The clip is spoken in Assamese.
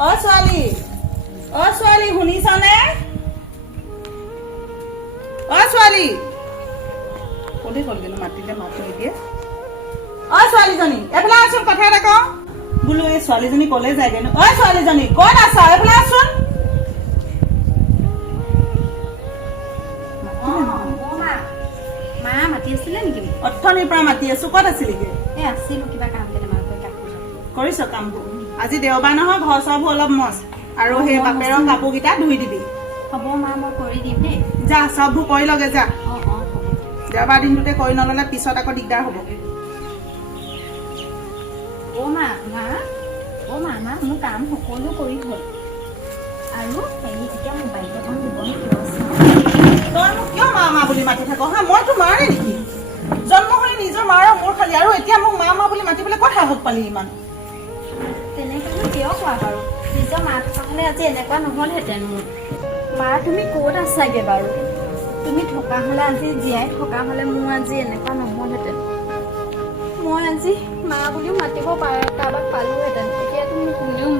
অ ছোৱালী শুনিছানে? অ ছোৱালী কলে গ'ল কিন্তু মাতিলে মাত নিদিয়ে। অ ছোৱালীজনী এইফালে আছোন, কথা এটা কওঁ বোলো। এই ছোৱালীজনী কলে যায়গেনো? অ ছোৱালীজনী ক'ত আছা? এইফালে আছোন। মা মাতি আছিলে নেকি? অথনিৰ পৰা মাতি আছো। ক'ত আছিলিগে? এই আছিলো কিবা কাম কেইটামান কৰি কাপোৰ কৰিছ কামবোৰ? আজি দেওবাৰ নহয়, ঘৰ চৰবোৰ অলপ মচ আৰু সেই বাপেৰৰ কাপোৰ কেইটা ধুই দিবি। হ'ব মা, মই কৰি দিম দেই। যা চববোৰ কৰি লগে যা। হ'ব। দেওবাৰ দিনটোতে কৰি নললে পিছত আকৌ দিগদাৰ হ'ব। মা মোৰ কাম সকলো কৰি হ'ল আৰু হেৰি এতিয়া মোবাইলটো দিবনি তই মোক কিয় মা বুলি মাতি থাক হা? মইতো মাৰে নেকি? জন্ম হৈ নিজৰ মাৰ মোৰ খালি, আৰু এতিয়া মোক মা বুলি মাতিবলৈ ক'ত সাহস পালি ইমান? তেনেকৈনো কিয় কোৱা বাৰু? নিজৰ মা থকা হ'লে আজি এনেকুৱা নহ'লহেঁতেন মোৰ। মা তুমি ক'ত আছাগে বাৰু? তুমি থকা হ'লে, আজি জীয়াই থকা হ'লে মোৰ আজি এনেকুৱা নহ'লহেঁতেন। মই আজি মা বুলিও মাতিব কাৰোবাক পালোহেঁতেন। এতিয়া তুমি কোনেও